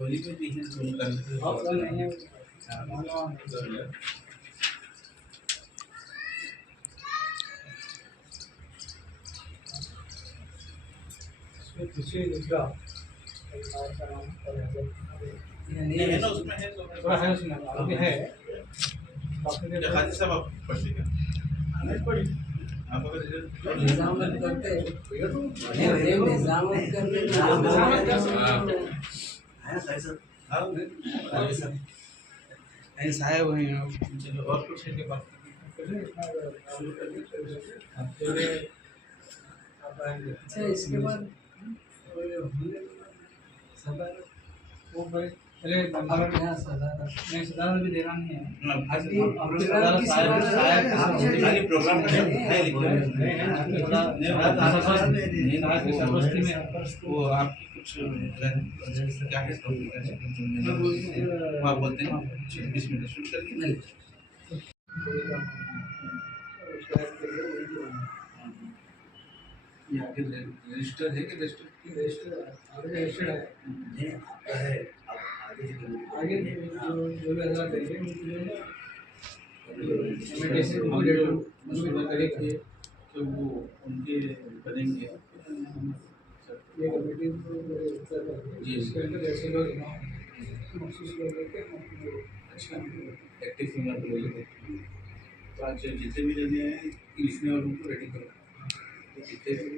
होली में भी है फोन करने पीछे दूसरा है ना उसमें है तो थोड़ा है उसमें आगे है बाकी के हाजी साहब आप पढ़िएगा नहीं पड़ी आप अगर निजामत करते निजामत करते ऐसा है वही चलो और कुछ है के बाद अच्छा इसके बाद वो पहले नया साधारण मैं साधारण भी देना नहीं है खाली प्रोग्राम है सर्वस्ती में वो आपकी कुछ क्या है आप बोलते हैं 20 मिनट शूट करके नहीं ये आगे रजिस्टर है कि रजिस्टर आगे जो भी अगर देंगे मशवरा करेंगे तो वो उनके बनेंगे ये कमेटी जी। इसके अंदर ऐसे लोग महसूस लोग लेके अच्छा एक्टिव फिंगर को लेंगे तो आज जितने भी जने हैं लिखने वालों को रेडी करो तो जितने भी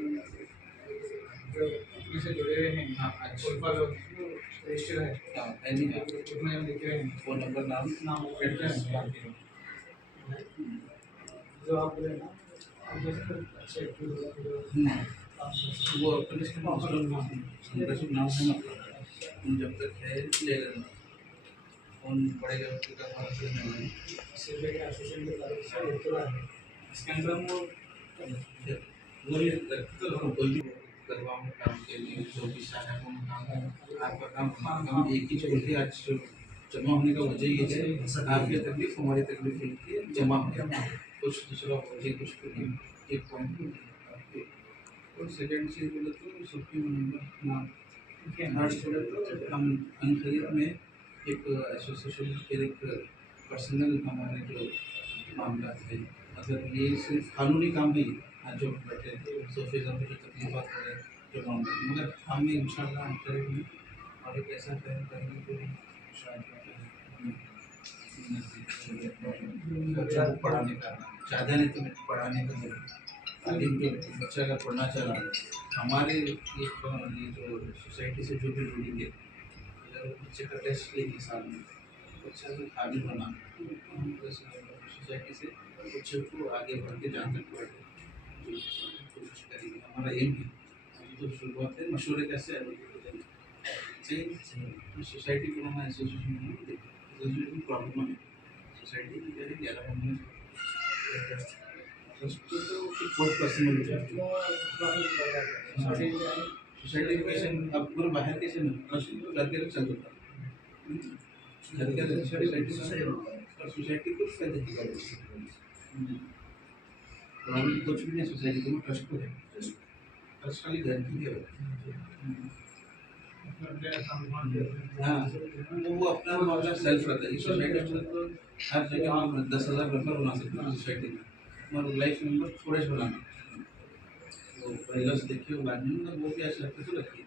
जो अपने से जुड़े हुए हैं हाँ अच्छा उनका लोग रजिस्टर है हाँ नहीं हाँ उसमें हम लिख रहे हैं फ़ोन नंबर नाम एड्रेस जो आप बोले ना आप जैसे अच्छे वो अपने से नाम है मतलब जब तक है ले लेना फोन पड़ेगा उसके का बात करना है सिर्फ के एसोसिएशन के तरफ से उतरा है इसके अंदर वो ये तो हम कोई भी करवाओ काम के लिए जो भी सारा काम आपका काम हमारा काम एक ही छोड़ के आज जमा होने का वजह ये है आपकी तकलीफ हमारी तकलीफ मिलती जमा हो गया कुछ दूसरा वजह कुछ एक पॉइंट और सेकेंड चीज़ बोले तो सबकी नाम हर स्टूडेंट हम अंतरिक में एक एसोसिएशन के एक पर्सनल हमारे जो मामला थे मतलब ये सिर्फ कानूनी काम ही जो बैठे सोफिज़म को जो तकलीफात हो रहे जो मामला मगर हम इंशाल्लाह अंतरिक में और एक ऐसा प्लान करेंगे जो बच्चों को पढ़ाने का ज़्यादा नहीं तो पढ़ाने का तालीम जो बच्चा अगर पढ़ना चाह रहा है हमारे ये जो सोसाइटी से जो भी जुड़ेंगे अगर बच्चे का टेस्ट लेंगे साल में बच्चा को आगे बना सोसाइटी से बच्चे को आगे बढ़ के जहाँ तक बढ़े कोशिश करेंगे हमारा एम है तो शुरुआत है मशवरे कैसे सही सोसाइटी को हमारा एसोसिएशन प्रॉब्लम है सोसाइटी की करें 11 महीने बहुत पर्सनल सोसाइटी के पेशेंट अब पूरे बाहर कैसे घर के चल जाता घर के सोसाइटी कुछ फायदे कुछ भी नहीं सोसाइटी को ट्रस्ट को है ट्रस्ट खाली घर की है हाँ वो अपना मामला सेल्फ रहता है सोसाइटी में तो हर जगह हम 10,000 मेंबर बना सकते हैं सोसाइटी में हमारा लाइफ मेंबर थोड़े से बनाना तो पहले से देखिए बाद में वो भी ऐसा लगता तो रखिए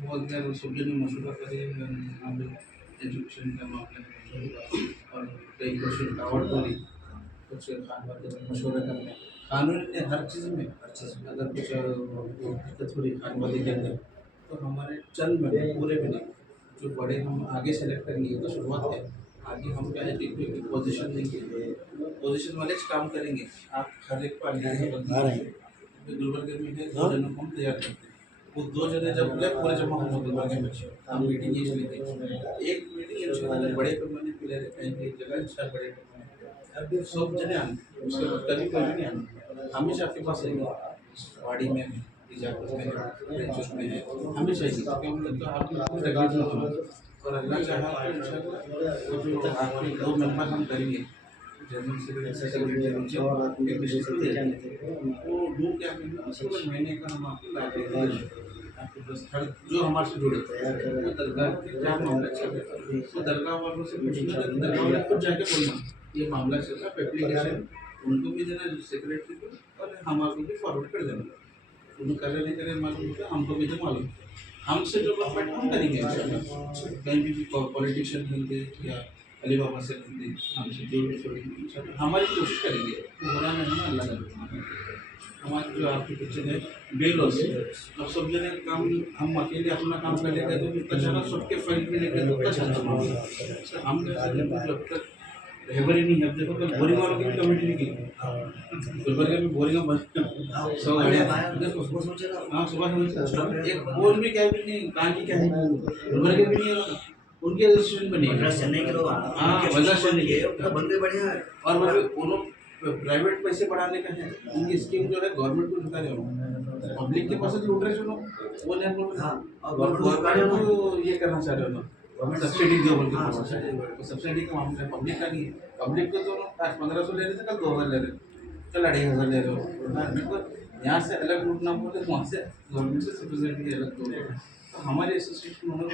वो अगर सब जन मशवरा करें हम एजुकेशन का मामले में और कई कुछ रुकावट हो रही कुछ मशवरा करने कानून ने हर चीज़ में अगर कुछ दिक्कत हो रही कानून के अंदर तो हमारे चंद में पूरे में नहीं जो बड़े हम आगे सेलेक्ट करेंगे तो शुरुआत है आगे हम क्या है कि पोजीशन देंगे पोजीशन वाले काम करेंगे आप हर एक को गुलबर्ग में है 2 जनों को हम तैयार करते हैं वो 2 जने जब पूरे जमा हो गुलबर्ग में हम मीटिंग ये चली एक मीटिंग अगर बड़े पैमाने पे ले रहे हैं एक जगह अच्छा बड़े पैमाने सब जने आने उसके बाद कभी कोई भी नहीं आना हमेशा आपके पास रहेंगे वाड़ी में इजाफत में है हमेशा ही, क्योंकि हम लोग तो आपको तकलीफ ना होना, और अल्लाह चाहा तो इंशाल्लाह वो जो आपके 2 मेंबर हम करेंगे जनरल सेक्रेटरी और एक डिस्ट्रिक्ट दे देंगे, वो डू क्या करेंगे उसको महीने का हम आपको लाइब्रेरी आपको बस हर जो हमारे से जुड़े वो दरगाह के क्या मामला चल रहा है वो दरगाह वालों से पूछना, तो दरगाह वाले खुद जाके बोलना ये मामला चल रहा है, एप्लीकेशन उनको भी देना सेक्रेटरी को और हमारे को भी फॉरवर्ड कर देना, उनको करे नहीं करे मालूम होता हमको भी तो मालूम, हमसे जो लोग बैठे हम करेंगे इंशाल्लाह, कहीं भी पॉलिटिशियन होंगे या अली बाबा से होंगे हमसे जो भी छोड़ेंगे इंशाल्लाह हमारी कोशिश करेंगे, होना नहीं होना अल्लाह का, हमारे जो आपके पीछे है बेलो से अब सब जने काम हम अकेले अपना काम कर लेते तो कचरा सबके फाइल में लेके तो कचरा हम जब तक लेबर ही नहीं है, देखो कल बोरिंग वालों की भी कमेटी नहीं की गुलबर्गा में बोरिंग बंद 100 गाड़ियाँ देखो हाँ सुबह एक बोल भी क्या भी नहीं कहाँ की क्या है गुलबर्गा भी नहीं है उनके रजिस्ट्रेशन बनी है चेन्नई के लोग हाँ वजह से नहीं है बंदे बढ़िया है और वो प्राइवेट पैसे बढ़ाने का है उनकी स्कीम जो है गवर्नमेंट को लुटा रहे हो, पब्लिक के पास लूट रहे सुनो वो नहीं बोल हाँ और गवर्नमेंट को ये करना चाह रहे हो ना गवर्नमेंट सब्सिडी दो बोल के सब्सिडी का मामला है पब्लिक का नहीं है, पब्लिक को तो आज 1500 ले रहे थे कल 2000 ले रहे कल 2500 ले रहे हो, गवर्नमेंट को यहाँ से अलग लूटना बोलते वहाँ से गवर्नमेंट से सब्सिडी अलग दो, तो हमारे एसोसिएशन होना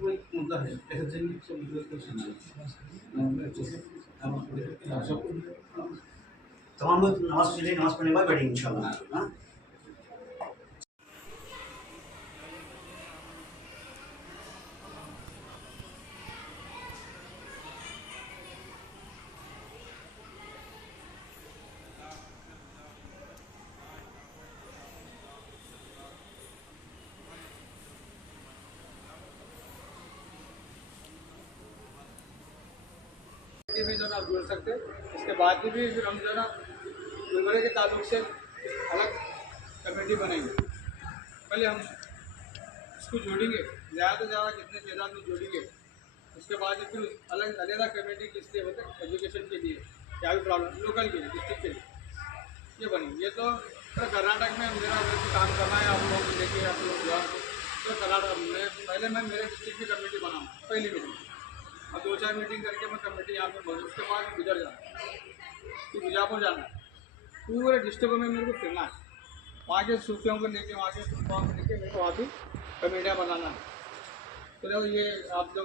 वो एक मुद्दा है ऐसा चाहिए सब तमाम लोग नमाज पढ़ने के बाद बैठेंगे इंशाल्लाह हाँ भी जो ना जुड़ सकते हैं, इसके बाद भी फिर हम जो है ना गुलबर्गा के ताल्लुक से अलग कमेटी बनेंगे, पहले हम इसको जोड़ेंगे ज़्यादा से ज़्यादा जितने तादाद में जोड़ेंगे, उसके बाद फिर अलग अलग कमेटी किस लिए होते हैं एजुकेशन के लिए क्या भी प्रॉब्लम लोकल के लिए डिस्ट्रिक्ट के लिए ये बनेंगे, ये तो कर्नाटक में मेरा काम करना है आप लोग लेके आप लोग जाओ तो कर्नाटक में पहले मैं मेरे डिस्ट्रिक्ट की कमेटी बनाऊँ पहली मीटिंग और 2-4 मीटिंग करके मैं कमेटी यहाँ पे बोलूँ, उसके बाद गुजर जाना तो बीजापुर जाना है, पूरे डिस्ट्रिक्ट में मेरे को फिरना है, वहाँ के सूफियों को लेके वहाँ के सुल्तान को लेके मेरे को वहाँ भी कमेटियाँ बनाना है, तो देखो ये आप लोग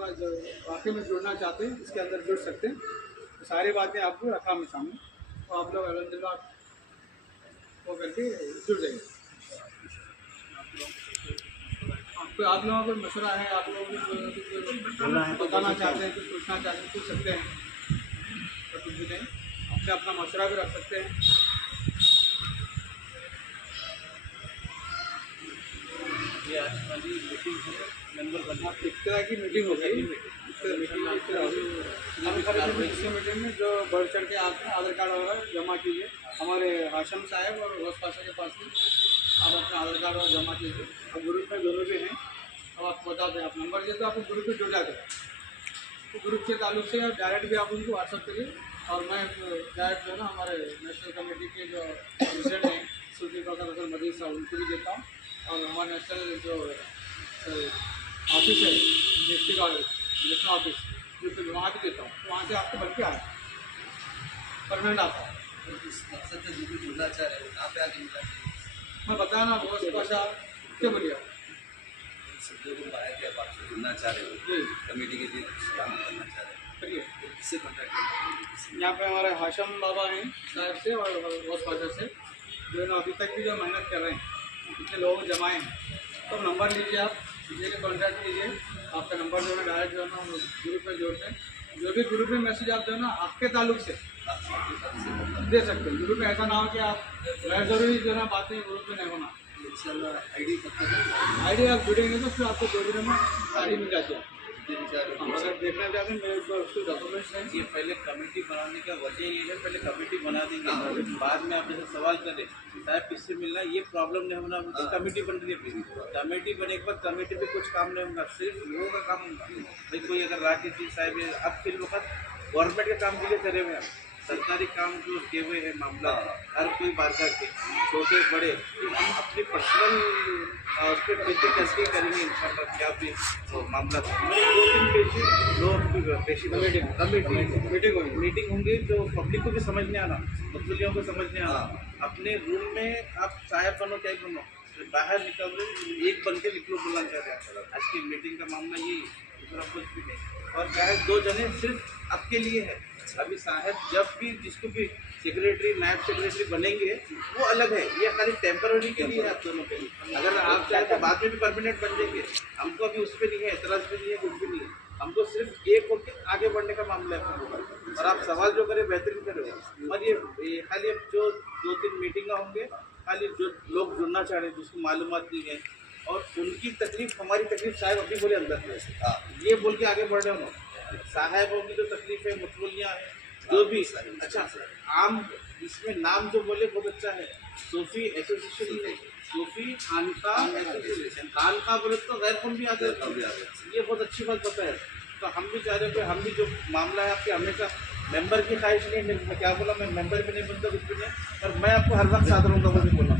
वाकई में जुड़ना चाहते हैं इसके अंदर जुड़ सकते हैं, तो सारी बातें आपको रखा मैं सामने, तो आप लोग अलहमदिल्ला वो करके जुड़ जाएंगे। तो आप लोगों को मशवरा है, आप लोग बताना चाहते हैं कुछ पूछना चाहते हैं पूछ सकते हैं, तो कुछ भी नहीं अपने अपना मशवरा भी रख सकते हैं। ये आज वाली मीटिंग है मेंबर बनना आप इफ्तार की मीटिंग हो गई, मीटिंग में जो बढ़ चढ़ के आपने आधार कार्ड वगैरह जमा कीजिए हमारे हाशम साहब और रोज पाशा के पास में आप अपना आधार कार्ड और जमा कीजिए, और ग्रुप में दोनों भी हैं, अब आपको बता दें आप नंबर दिए तो आपको ग्रुप में जुड़ जाते हैं, तो ग्रुप के ताल्लुक से डायरेक्ट भी आप उनको व्हाट्सअप करिए, और मैं डायरेक्ट जो है ना हमारे नेशनल कमेटी के जो प्रेसिडेंट हैं सूफी प्रोफेसर मजीद साहब उनको भी देता हूँ, और हमारे नेशनल जो ऑफिस है डिस्ट्रिक्ट और नेशनल ऑफिस जो फिर वहाँ भी देता हूँ, तो वहाँ से आपको बन के आए परमानेंट आता है। जुड़ना चाह रहे हो कहाँ पे आके मिला मैं बताया ना बहुत भाषा क्यों बोलिए जुड़ना चाह रहे हो जी कमेटी के लिए काम करना चाह रहे हो करिए। किससे कॉन्टैक्ट यहाँ पे हमारे हाशम बाबा हैं साहब से और बहुत भाषा से जो है ना अभी तक भी जो मेहनत कर रहे हैं कितने लोग जमाए हैं, तो नंबर लीजिए आप किसी के कॉन्टैक्ट कीजिए, आपका नंबर जो है डायरेक्ट जो है ना ग्रुप में जोड़ते हैं, जो भी ग्रुप में मैसेज आप जो है ना आपके ताल्लुक से दे सकते हैं, ग्रुप में ऐसा ना हो कि आप गैर जरूरी जो है ना बातें ग्रुप में नहीं होना। आईडी आप जुड़ेंगे तो फिर आपको 2 दिन में आईडी मिल जाती है, अगर देखना चाहते हैं मेरे ऊपर उसके डॉक्यूमेंट्स हैं। ये पहले कमेटी बनाने का वजह ये है, पहले कमेटी बना देंगे बाद में आप जैसे सवाल करें साहब किससे मिलना ये प्रॉब्लम नहीं होना, तो कमेटी बन रही है, कमेटी बने के बाद कमेटी पे कुछ काम नहीं होगा, सिर्फ लोगों का काम होगा। भाई कोई अगर राकेश जी साहब अब फिर वक्त गवर्नमेंट के काम के लिए करे हुए हैं सरकारी काम जो किए हुए हैं मामला हर कोई बारका के छोटे बड़े, कि हम अपनी पर्सनल उस पर कैसे करेंगे इंशाल्लाह क्या भी वो मामला था। 2-3 पेशी मीटिंग होंगी जो पब्लिक को भी समझ नहीं आना, मुस्लिमों को समझ नहीं आना। अपने रूम में आप साहब बनो क्या बनो, बाहर निकल रहे एक बन के निकलो बोलना चाह रहे हैं। आज की मीटिंग का मामला यही, दूसरा कुछ भी नहीं। और क्या है, 2 जने सिर्फ आपके लिए है। अभी साहब जब भी जिसको भी सेक्रेटरी नायब सेक्रेटरी बनेंगे वो अलग है, ये खाली टेम्पररी के लिए है आप दोनों के लिए। अगर आप चाहे तो बाद में भी परमानेंट बन जाएंगे, हमको अभी उस पर नहीं है, एतराज़ भी नहीं है, कुछ भी नहीं है। हमको सिर्फ एक होकर आगे बढ़ने का मामला है अपने ऊपर। और आप सवाल जो करें बेहतरीन करें। और ये खाली अब जो 2-3 मीटिंग होंगे, खाली जो लोग जुड़ना चाह रहे हैं जिसको मालूमात नहीं है और उनकी तकलीफ हमारी तकलीफ साहब अभी बोले अंदर से ये बोल के आगे बढ़ रहे हो। साहबों की जो तकलीफ है, मुतवलियाँ है जो भी, अच्छा आम इसमें नाम जो बोले बहुत अच्छा है, सूफी एसोसिएशन है, सूफी खानका एसोसिएशन, खानका बोले तो गैर कौन भी आ जाए, ये बहुत अच्छी बात पता है। तो हम भी चाह रहे हैं हम भी जो मामला है आपके हमेशा मेंबर की ख्वाहिश नहीं है, मैं क्या बोला, मैं मेंबर भी नहीं बनता कुछ भी नहीं, पर मैं आपको हर वक्त साथ रहूँगा मुझे बोला,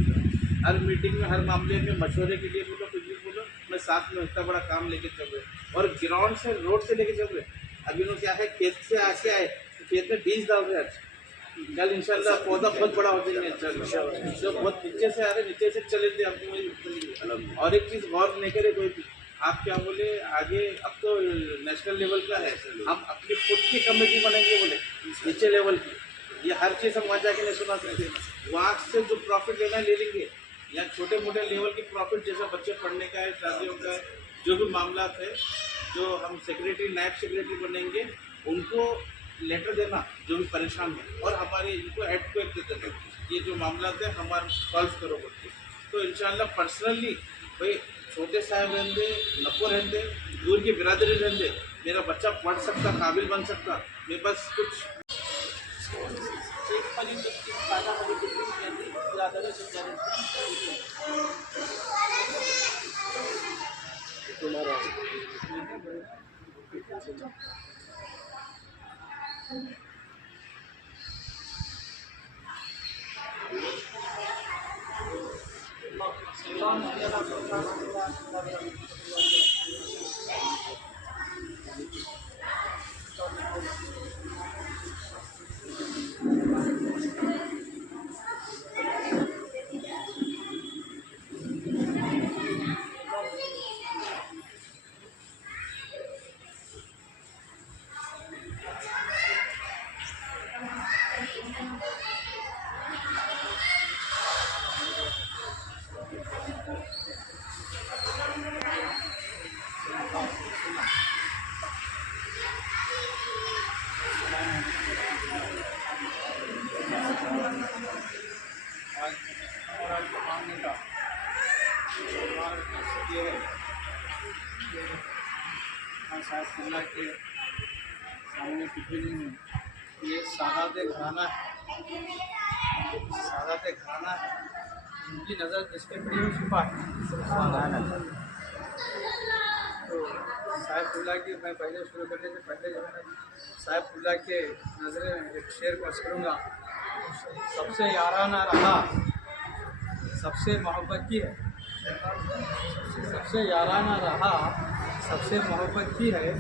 हर मीटिंग में हर मामले में मशवरे के लिए बोलो, कुछ भी बोलो, मैं साथ में इतना बड़ा काम लेके चल रहे और ग्राउंड से रोड से लेके चल रहे। अभी उन्होंने क्या है, खेत से आके आए तो खेत में बीज डाल रहे हैं, कल इंशाल्लाह पौधा बहुत बड़ा हो जाएगा। जो बहुत नीचे से आ रहे नीचे से चले थे आपको। और एक चीज़ गौर नहीं करे कोई भी, आप क्या बोले आगे अब तो नेशनल लेवल का है, हम अपनी खुद की कमेटी बनेंगे बोले नीचे लेवल की, ये हर चीज़ हम वहाँ जाके नहीं सुना सकते, वहाँ से जो प्रॉफिट लेना है ले लेंगे। या छोटे मोटे लेवल की प्रॉफिट जैसा बच्चे पढ़ने का है, शादियों का है, जो भी मामला है, जो हम सेक्रेटरी नायब सेक्रेटरी बनेंगे उनको लेटर देना जो भी परेशान है, और हमारे इनको ऐड को एक देते हैं, ये जो मामला है हमारा सॉल्व करो बोलते। तो इंशाल्लाह पर्सनली भाई छोटे साहब रहेंगे, नको रहेंगे, दूर की बिरादरी रहेंगे, मेरा बच्चा पढ़ सकता, काबिल बन सकता, मैं बस कुछ तुम्हारा साहब के सामने कुछ भी नहीं है, ये सादात घराना है, सादात घराना है, उनकी नज़र जिस पर पड़ी हुई छुपा है। तो साहिबुल्लाह की मैं पहले शुरू करने से पहले जो है ना साहिबुल्लाह के नज़रें एक शेर पेश करूँगा। सबसे याराना रहा सबसे मोहब्बत की है, सबसे याराना रहा सबसे मोहब्बत की है,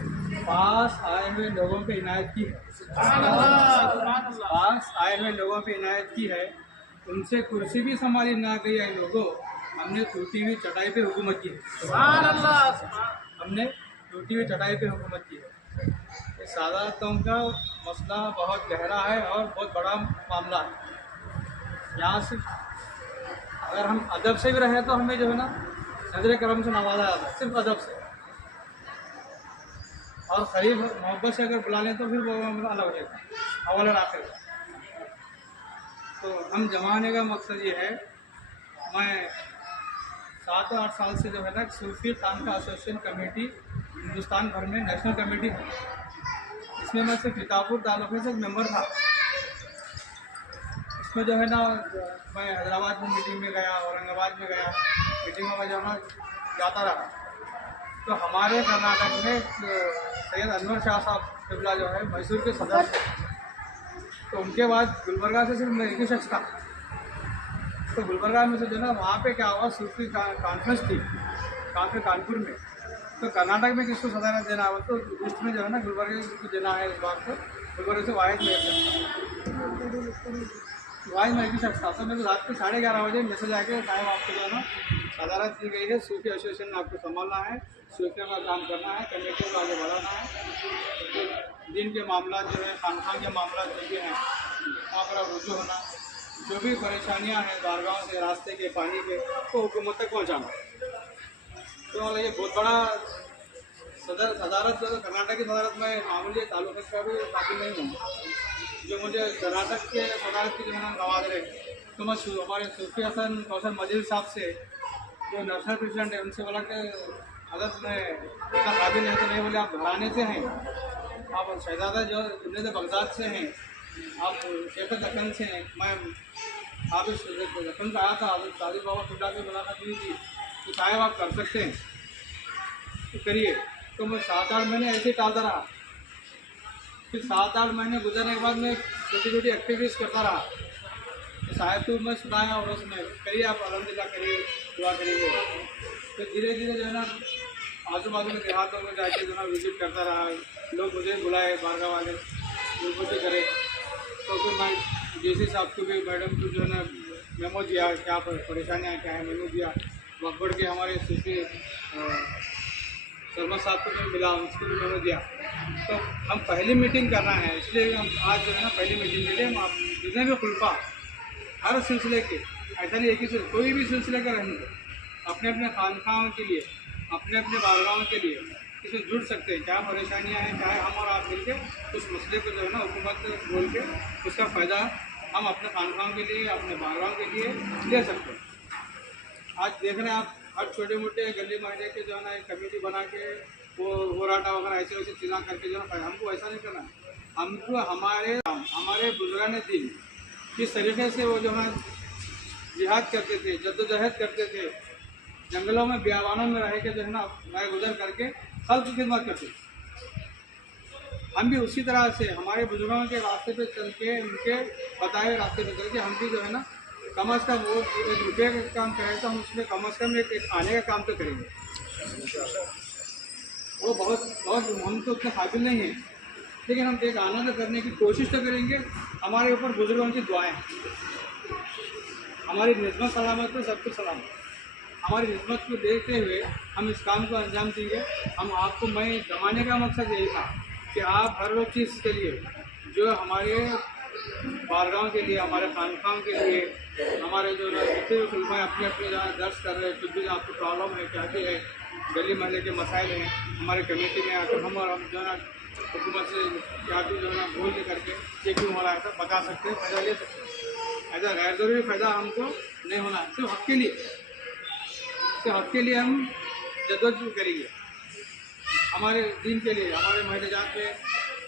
पास आए हुए लोगों पे इनायत की है, पास आए हुए लोगों पे इनायत की है, उनसे कुर्सी भी संभाली ना गई है लोगों, हमने टूटी हुई चटाई पे हुकूमत की है, हमने टूटी हुई चटाई पे हुकूमत की है। सादातों का मसला बहुत गहरा है और बहुत बड़ा मामला है। यहाँ सिर्फ अगर हम अदब से भी रहे तो हमें जो है ना नजर करम से नवाजा जाता है, सिर्फ अदब से, और करीब मोहब्बत से अगर बुला लें तो फिर वो मामला अलग हो जाता है, अवल आखिर। तो हम जमाने का मकसद ये है, मैं 7 और 8 साल से जो है ना सूफी खानका एसोसिएशन कमेटी हिंदुस्तान भर में नेशनल कमेटी है, इसमें मैं सिर्फ फीतापुर तालुके से मेंबर था। इसमें जो है ना मैं हैदराबाद में मीटिंग में गया, औरंगाबाद में गया, मीटिंगों में जो है ना जाता रहा। तो हमारे कर्नाटक में सैयद अनवर शाह साहब किबला जो है मैसूर के सदर थे, तो उनके बाद गुलबर्गा से सिर्फ मैं एक ही शख्स था। तो गुलबर्गा में से जो ना वहाँ पे क्या हुआ, सूफी कॉन्फ्रेंस थी कानपुर में। तो कर्नाटक में किसको सदारत देना हो तो लिस्ट में जो है ना गुलबर्गा को देना है। इस बात को गुलबर्गा से वाहिद में एक ही शख्स था। तो मेरे को रात के 11:30 बजे मैसेज आके साहब आपको जो है ना सदारत दी गई है, सूफी एसोसिएशन में आपको संभालना है, सूफियों का काम करना है, कमेटी को आगे बढ़ाना है। तो दिन के मामला जो है, खानखान के मामला जो भी हैं वहाँ पर रुजू होना, जो भी परेशानियाँ हैं बारगांव से, रास्ते के, पानी के, तो हुकूमत तक पहुँचाना। तो मतलब ये बहुत बड़ा सदारत जो है, कर्नाटक की सदारत में मामूली ताल्लुक का भी काफ़ी नहीं हूँ। जो मुझे कर्नाटक के सदारत की जो है ना नवाज रहे, तो मैं हमारे सूफी हसन कौशल मजीद साहब से जो नेशनल प्रेसिडेंट है उनसे बोला कि अगर मैं इतना काबिल नहीं तो नहीं, बोले आप घराने से हैं, आप शहजादा जो जुनेद बगदाद से हैं, आप शेख दक्कन से हैं। मैं आप इस दक्कन से आया था, शादी बाबा खुदा की मुलाकात हुई थी, तो साहब आप कर सकते हैं तो करिए। तो मैं 7-8 महीने ऐसे ही टालता रहा। फिर 7-8 महीने गुजरने के बाद मैं छोटी छोटी एक्टिविटीज़ करता रहा। तो साहब तो मैं सुनाया और उसमें करिए, आप अल्हम्दुलिल्लाह करिए, दुआ करिए। तो धीरे धीरे जो है ना आजू बाजू के देहातों में जाके जो है ना विजिट करता रहा। लोग मुझे बुलाए, बारगाह वाले विजिट करे। तो फिर मैं डीसी साहब को भी, मैडम को जो है ना मेमो दिया, क्या परेशानियाँ क्या है, मेमो दिया। मकबड़ के हमारे सूफी शर्मा साहब को भी मिला, उसको भी मेमो दिया। तो हम पहली मीटिंग करना है, इसलिए हम आज जो है ना पहली मीटिंग के लिए हम आप जितने भी खुलफा हर सिलसिले के, ऐसा नहीं एक ही कोई भी सिलसिले का रहने दो, अपने अपने खानखाओं के लिए, अपने अपने बारगाहों के लिए इसमें जुड़ सकते हैं। क्या परेशानियां हैं, चाहे हम और आप मिलके उस मसले को जो है ना हुकूमत बोल के उसका फ़ायदा हम अपने खानखाओं के लिए, अपने बारगाहों के लिए ले सकते हैं। आज देख रहे हैं आप, हर छोटे मोटे गली मोहल्ले के जो है ना एक कमेटी बना के वो राटा वगैरह ऐसे वैसे चीज़ा करके जो है, हमको ऐसा नहीं करना। हमको हमारे बुजुर्गान दीन किस तरीके से वो जो है जिहाद करते थे, जद्दोजहद करते थे, जंगलों में बियाबानों में रह के जो है ना राय गुजर करके खल्क की खिदमत करते थे। हम भी उसी तरह से हमारे बुजुर्गों के रास्ते पे चल के, उनके बताए हुए रास्ते पे चल के हम भी जो है ना कम अज़ कम वो एक रुपये का काम करें तो हम उसमें कम अज़ कम एक आने का काम तो करेंगे। वो बहुत हम तो उतने काबिल नहीं हैं, लेकिन हम एक आना तो करने की कोशिश तो करेंगे। हमारे ऊपर बुजुर्गों की दुआएं, हमारी निस्बत सलामत पे सब कुछ सलामत। हमारी निस्बत को देखते हुए हम इस काम को अंजाम देंगे। हम आपको, मैं जमाने का मकसद यही था कि आप हर वो चीज़ के लिए जो हमारे बारगाहों के लिए, हमारे खानखान के लिए, हमारे जो जितने भी खुलफा अपने अपने जहाँ दर्ज कर रहे हैं, कुछ भी आपको प्रॉब्लम है, क्या भी है, गली मोहल्ले के मसाइल हैं, हमारे कमेटी में आकर हम और हम जो है ना हुकूमत से क्या भी जो है ना बोल के करके ये क्यों हो रहा है तो बता सकते हैं, फ़ायदा ले सकते हैं। ऐसा गैर ज़रूरी फ़ायदा हमको नहीं होना है, सिर्फ हक़ के लिए, सिर्फ हक़ के लिए हम जद्दोजहद करेंगे। हमारे दीन के लिए, हमारे महल जात में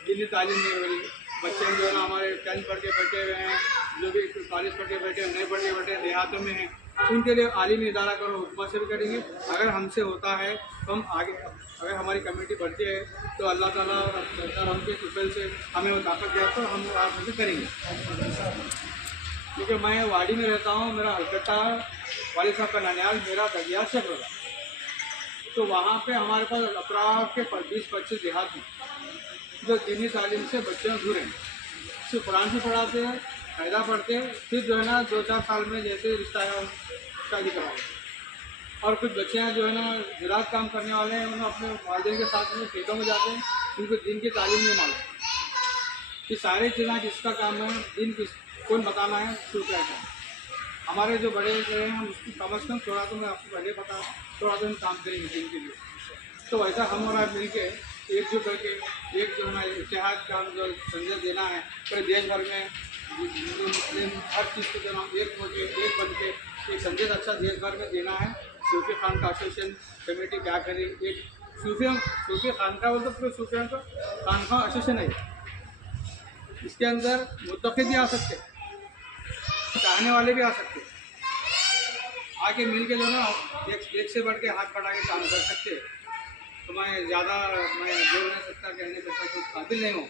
दीनी तालीम नहीं हो रही, बच्चे जो है ना हमारे 10th पढ़ के बैठे हुए हैं, जो भी कॉलेज पढ़ के बैठे हैं, नहीं पढ़ के बैठे हैं, देहातों में हैं, उनके लिए आलिमी इदारा करो, हुकूमत से भी करेंगे। अगर हमसे होता है तो हम आगे, अगर हमारी कमेटी बढ़ती है तो अल्लाह ताला और सरकार हमके कुफल से हमें वो ताकत दिया तो हम आप उसे करेंगे। क्योंकि मैं वाड़ी में रहता हूँ, मेरा हलकट्टा वाली साहब का ननियाल मेरा दगिया से होगा, तो वहाँ पे हमारे पास अतराफ के 20-25 देहात हैं जो दीनी तालीम से बच्चे दूर हैं। सिर्फ कुरान भी पढ़ाते हैं, फ़ायदा पढ़ते हैं, फिर जो है ना 2-4 साल में जैसे रिश्ता है शादी कराओ। और कुछ बच्चे हैं जो है ना ज़राअत काम करने वाले हैं, उन्हें अपने वालिदैन के साथ में खेतों में जाते हैं, उनको दिन की तालीम नहीं मालूम कि सारी चीज़ें किसका काम है, दिन किस कौन बताना है, शुरू क्या है। हमारे जो बड़े हैं हम उसकी कम अज़ कम थोड़ा तो मैं आपको पहले बता, थोड़ा तो हम काम करेंगे दिन के लिए। तो वैसा हम और आप मिल के एकजुट करके एक जो है ना इत्तेहाद का जो संदेश देना है पूरे देश भर में, हिंदू मुस्लिम हर चीज़ को जो हम एक होके एक बन के एक संदेश अच्छा देश भर में देना है। सूफी खान का एसोसिएशन कमेटी क्या करे, एक सूफी खान का बोलते पूरे सूफियों का खान का एसोसिएशन है, इसके अंदर मुत्तक़िद भी आ सकते, चाहने वाले भी आ सकते, आके मिल के जो ना एक से बढ़ के हाथ बढ़ा के काम कर सकते। तो मैं ज़्यादा मैं बोल नहीं सकता, कह नहीं सकता, कुछ काबिल नहीं हूँ,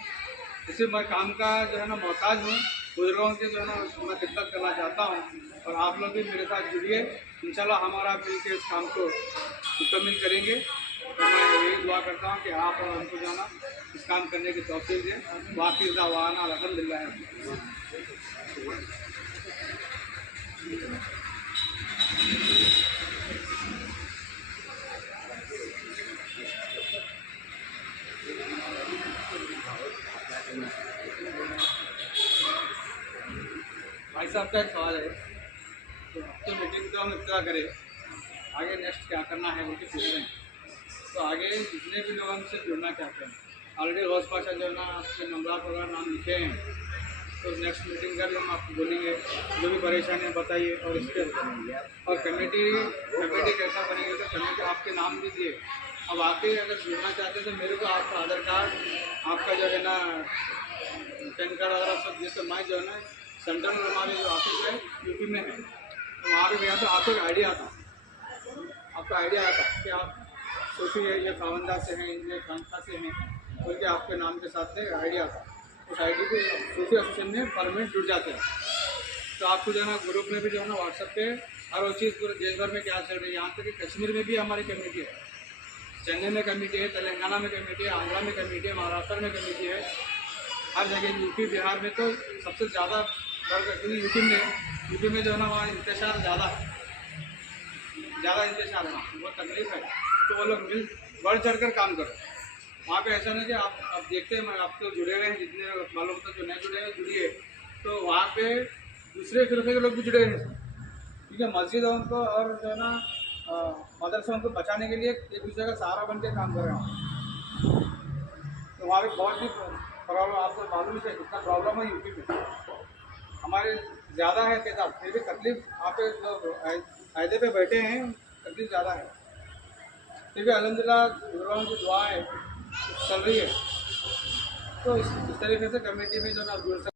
इससे मैं काम का जो है ना मोहताज हूँ, बुजुर्गों के जो है ना मैं खिदमत करना चाहता हूँ, और आप लोग भी मेरे साथ जुड़िए। इंशाल्लाह हमारा मिल के इस काम को मुकम्मल करेंगे। तो मैं यही दुआ करता हूँ कि आप और हमको जो है ना इस काम करने की तौफीक दें। वाक़िर दावाना अल्हम्दुलिल्लाह। भाई साहब का एक सवाल है, तो अब तो मीटिंग तो हम इतना करें, आगे नेक्स्ट क्या करना है उनके पूछ रहे हैं। तो आगे जितने भी लोग हमसे जुड़ना चाहते हैं, ऑलरेडी रोज़ पाशा जो है ना आपके नंबर वगैरह नाम लिखे हैं, तो नेक्स्ट मीटिंग कर हम आपको बोलेंगे जो भी परेशानी है बताइए। और इसके और कमेटी कैसा बनेगी, तो कमेटी आपके नाम दीजिए। अब आके अगर जुड़ना चाहते हैं तो मेरे को आपका आधार कार्ड, आपका जो है ना पैन कार्ड वगैरह सब दिए, तो मैं जो है ना सेंट्रल में हमारे जो ऑफिस है यूपी में है, तो वहाँ पे गया तो आपको एक आइडिया आता, आपका आइडिया आता कि आप सोचिए ये खावंदा से हैं, ये खानसा से हैं, बोल के आपके नाम के साथ में आइडिया आता। उस आईडी को सूफी एसोसिएशन में परमानेंट जुड़ जाते हैं। तो आपको जो है ना ग्रुप में भी जो है ना व्हाट्सएप पे हर वो चीज़ पूरे देश भर में क्या चल रही है, यहाँ तक कि कश्मीर में भी हमारी कमेटी है, चेन्नई में कमेटी है, तेलंगाना में कमेटी है, आंध्रा में कमेटी है, महाराष्ट्र में कमेटी है, हर जगह यूपी बिहार में तो सबसे ज़्यादा क्योंकि यूपी में जो है ना वहाँ इंतशार ज़्यादा इंतशार है, बहुत तकलीफ है। तो वो लोग मिल बढ़ चढ़ कर काम करो। वहाँ पे ऐसा नहीं कि आप देखते हैं, मैं आप तो जुड़े हुए हैं, जितने मालूम होता जो नहीं जुड़े हैं जुड़िए। तो वहाँ पे दूसरे फिरके के लोग भी जुड़े हैं, क्योंकि मस्जिद उनको और जो है ना मदरसा उनको बचाने के लिए एक दूसरे का सहारा बन के काम कर रहे हैं। तो वहाँ पे बहुत ही प्रॉब्लम, आपको मालूम है कितना प्रॉब्लम है यूपी में, हमारे ज़्यादा है तेजाब, फिर भी तकलीफ आप जो आयदे पे बैठे हैं तकलीफ ज़्यादा है, फिर भी अल्हम्दुलिल्लाह गुरुओं की दुआ है चल रही है। तो इस तरीके से कमेटी में जो ना जुड़ सकते